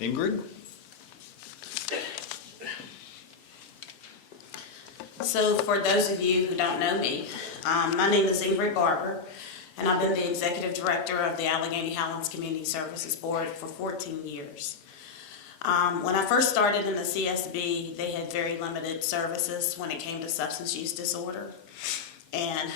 Ingrid? So for those of you who don't know me, my name is Ingrid Barber, and I've been the Executive Director of the Alleghany Highlands Community Services Board for 14 years. When I first started in the CSB, they had very limited services when it came to substance use disorder. And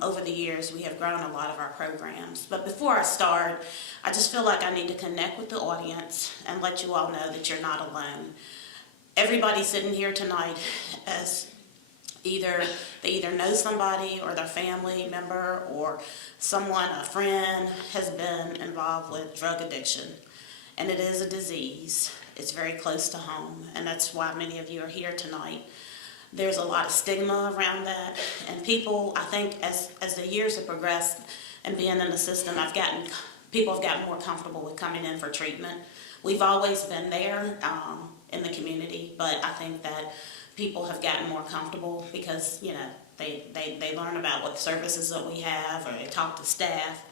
over the years, we have grown a lot of our programs. But before I start, I just feel like I need to connect with the audience and let you all know that you're not alone. Everybody sitting here tonight as they either know somebody or their family member or someone, a friend, has been involved with drug addiction. And it is a disease. It's very close to home, and that's why many of you are here tonight. There's a lot of stigma around that, and people, I think, as the years have progressed and being in the system, people have gotten more comfortable with coming in for treatment. We've always been there in the community, but I think that people have gotten more comfortable because, you know, they learn about what services that we have, or they talk to staff.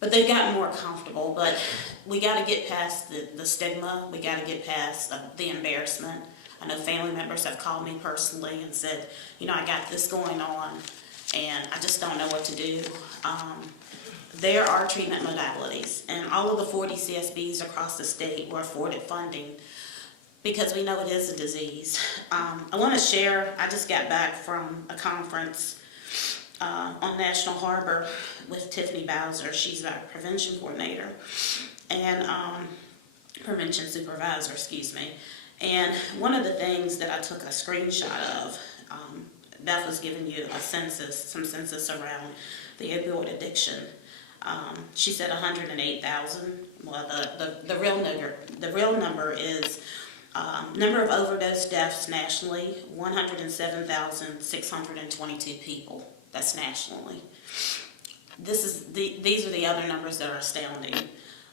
But they've gotten more comfortable, but we got to get past the stigma. We got to get past the embarrassment. I know family members have called me personally and said, you know, I got this going on, and I just don't know what to do. There are treatment modalities, and all of the 40 CSBs across the state were afforded funding because we know it is a disease. I want to share, I just got back from a conference on National Harbor with Tiffany Bowser. She's our prevention coordinator and prevention supervisor, excuse me. And one of the things that I took a screenshot of, Beth was giving you some census around the opioid addiction. She said 108,000. Well, the real number is number of overdose deaths nationally, 107,622 people. That's nationally. These are the other numbers that are astounding.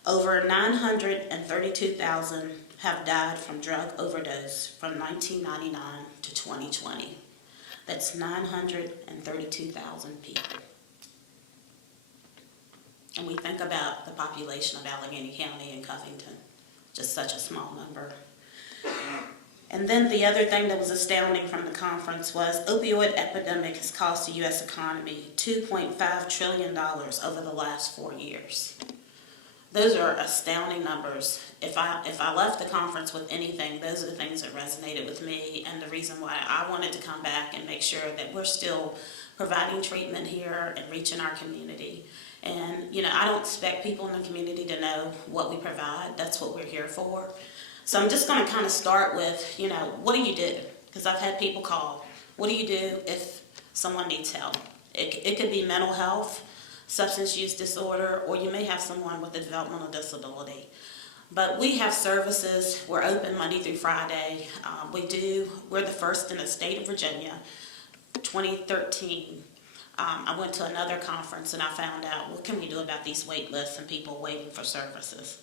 Over 932,000 have died from drug overdose from 1999 to 2020. That's 932,000 people. And we think about the population of Alleghany County and Covington, just such a small number. And then the other thing that was astounding from the conference was opioid epidemic has cost the U.S. economy $2.5 trillion over the last 4 years. Those are astounding numbers. If I left the conference with anything, those are the things that resonated with me, and the reason why I wanted to come back and make sure that we're still providing treatment here and reaching our community. And, you know, I don't expect people in the community to know what we provide. That's what we're here for. So I'm just going to kind of start with, you know, what do you do? Because I've had people call. What do you do if someone needs help? It could be mental health, substance use disorder, or you may have someone with a developmental disability. But we have services. We're open Monday through Friday. We're the first in the state of Virginia, 2013. I went to another conference and I found out, what can we do about these wait lists and people waiting for services?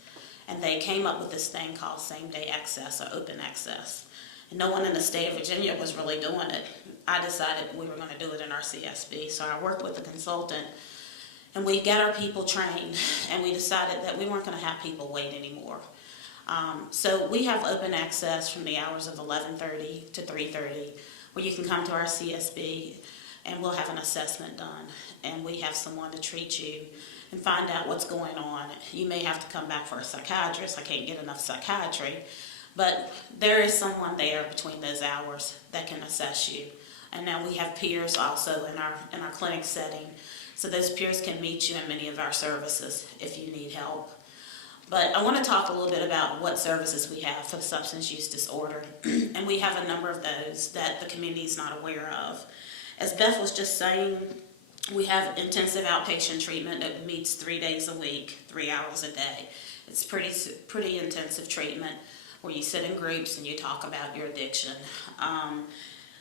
And they came up with this thing called same-day access or open access. And no one in the state of Virginia was really doing it. I decided we were going to do it in our CSB. So I worked with a consultant, and we got our people trained, and we decided that we weren't going to have people wait anymore. So we have open access from the hours of 11:30 to 3:30, where you can come to our CSB, and we'll have an assessment done, and we have someone to treat you and find out what's going on. You may have to come back for a psychiatrist. I can't get enough psychiatry, but there is someone there between those hours that can assess you. And now we have peers also in our clinic setting, so those peers can meet you in many of our services if you need help. But I want to talk a little bit about what services we have for substance use disorder, and we have a number of those that the community is not aware of. As Beth was just saying, we have intensive outpatient treatment that meets 3 days a week, 3 hours a day. It's pretty intensive treatment where you sit in groups and you talk about your addiction.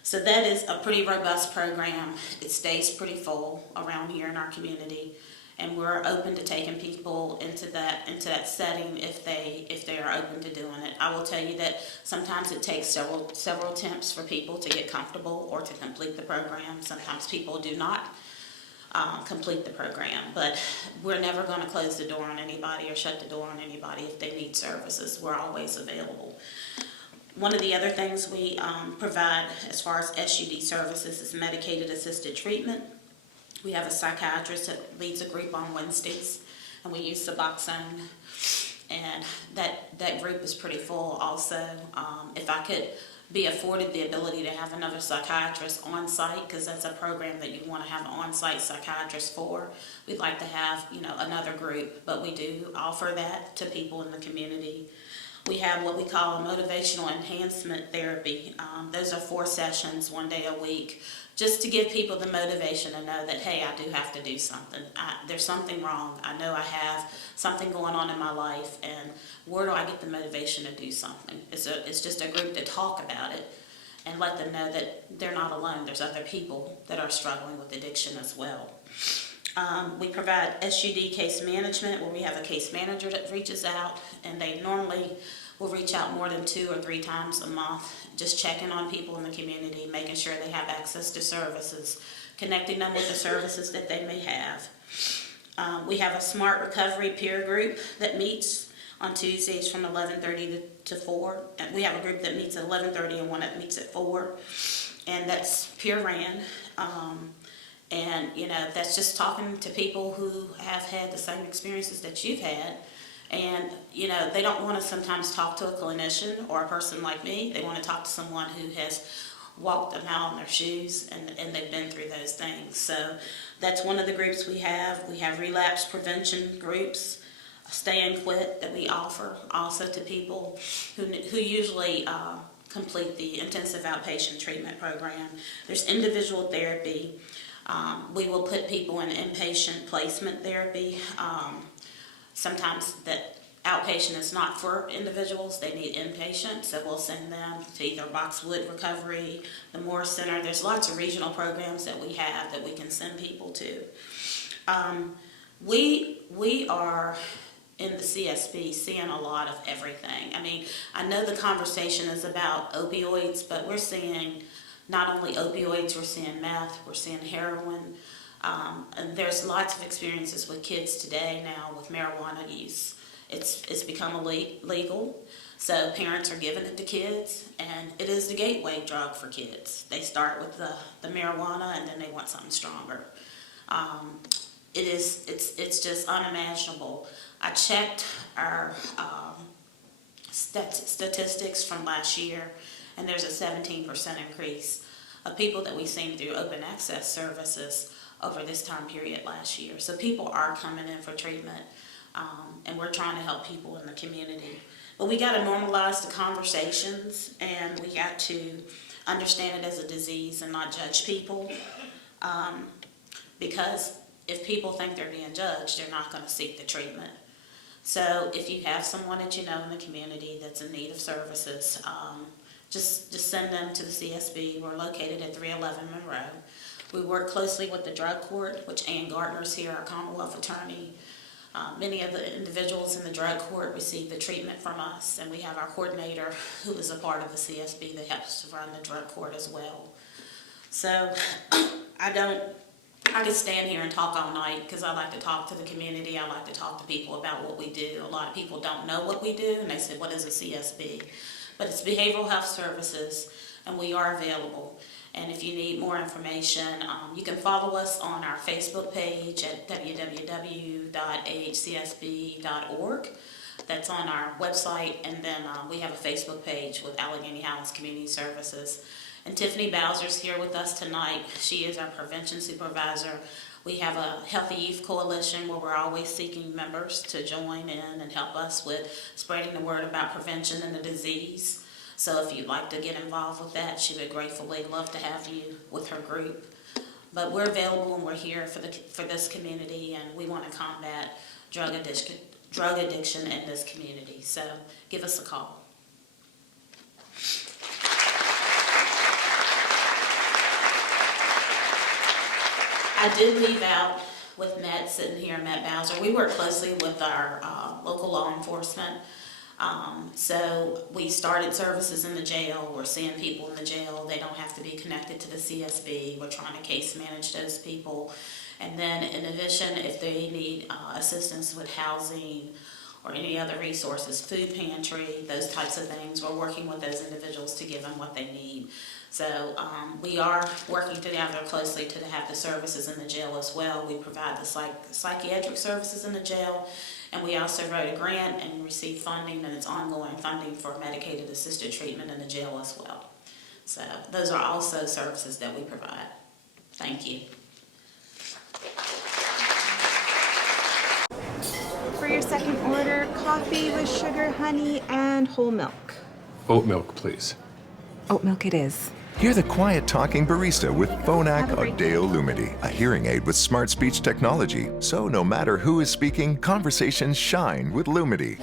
So that is a pretty robust program. It stays pretty full around here in our community, and we're open to taking people into that setting if they are open to doing it. I will tell you that sometimes it takes several attempts for people to get comfortable or to complete the program. Sometimes people do not. complete the program. But we're never going to close the door on anybody or shut the door on anybody if they need services. We're always available. One of the other things we provide as far as SUD services is medicated assisted treatment. We have a psychiatrist that leads a group on Wednesdays, and we use Suboxone, and that group is pretty full also. If I could be afforded the ability to have another psychiatrist on site, because that's a program that you want to have an on-site psychiatrist for, we'd like to have another group, but we do offer that to people in the community. We have what we call a motivational enhancement therapy. Those are 4 sessions, 1 day a week, just to give people the motivation to know that, hey, I do have to do something. There's something wrong. I know I have something going on in my life, and where do I get the motivation to do something? It's just a group to talk about it and let them know that they're not alone. There's other people that are struggling with addiction as well. We provide SUD case management, where we have a case manager that reaches out, and they normally will reach out more than 2 or 3 times a month, just checking on people in the community, making sure they have access to services, connecting them with the services that they may have. We have a Smart Recovery peer group that meets on Tuesdays from 11:30 to 4. And we have a group that meets at 11:30 and one that meets at 4, and that's peer ran. And that's just talking to people who have had the same experiences that you've had. And, they don't want to sometimes talk to a clinician or a person like me. They want to talk to someone who has walked a mile in their shoes and they've been through those things. So that's one of the groups we have. We have relapse prevention groups, stay and quit, that we offer also to people who usually complete the intensive outpatient treatment program. There's individual therapy. We will put people in inpatient placement therapy. Sometimes that outpatient is not for individuals, they need inpatient, so we'll send them to either Boxwood Recovery, the Moore Center. There's lots of regional programs that we have that we can send people to. We are in the CSB seeing a lot of everything. I mean, I know the conversation is about opioids, but we're seeing not only opioids, we're seeing meth, we're seeing heroin. And there's lots of experiences with kids today now with marijuana use. It's become legal, so parents are giving it to kids, and it is the gateway drug for kids. They start with the marijuana, and then they want something stronger. It's just unimaginable. I checked our statistics from last year, and there's a 17% increase of people that we've seen through open access services over this time period last year. So people are coming in for treatment, and we're trying to help people in the community. But we got to normalize the conversations, and we got to understand it as a disease and not judge people, because if people think they're being judged, they're not going to seek the treatment. So if you have someone that you know in the community that's in need of services, just send them to the CSB. We're located at 311 Monroe. We work closely with the drug court, which Ann Gardner's here, our Commonwealth attorney. Many of the individuals in the drug court receive the treatment from us, and we have our coordinator who is a part of the CSB that helps to run the drug court as well. So I could stand here and talk all night because I like to talk to the community. I like to talk to people about what we do. A lot of people don't know what we do, and they say, what is a CSB? But it's behavioral health services, and we are available. And if you need more information, you can follow us on our Facebook page at www.ahcsb.org. That's on our website, and then we have a Facebook page with Alleghany Highlands Community Services. And Tiffany Bowser's here with us tonight. She is our prevention supervisor. We have a Healthy Youth Coalition where we're always seeking members to join in and help us with spreading the word about prevention and the disease. So if you'd like to get involved with that, she would gratefully love to have you with her group. But we're available and we're here for this community, and we want to combat drug addiction in this community. So give us a call. I did leave out with Matt sitting here, Matt Bowser. We work closely with our local law enforcement. So we started services in the jail. We're seeing people in the jail. They don't have to be connected to the CSB. We're trying to case manage those people. And then in addition, if they need assistance with housing or any other resources, food pantry, those types of things, we're working with those individuals to give them what they need. So we are working together closely to have the services in the jail as well. We provide the psychiatric services in the jail, and we also wrote a grant and received funding, and it's ongoing funding for medicated assisted treatment in the jail as well. So those are also services that we provide. Thank you. For your second order, coffee with sugar, honey, and whole milk. Oat milk, please. Oat milk it is. Hear the quiet talking barista with Phonak Have a great day. Audeo Lumity, a hearing aid with smart speech technology. So no matter who is speaking, conversations shine with Lumity.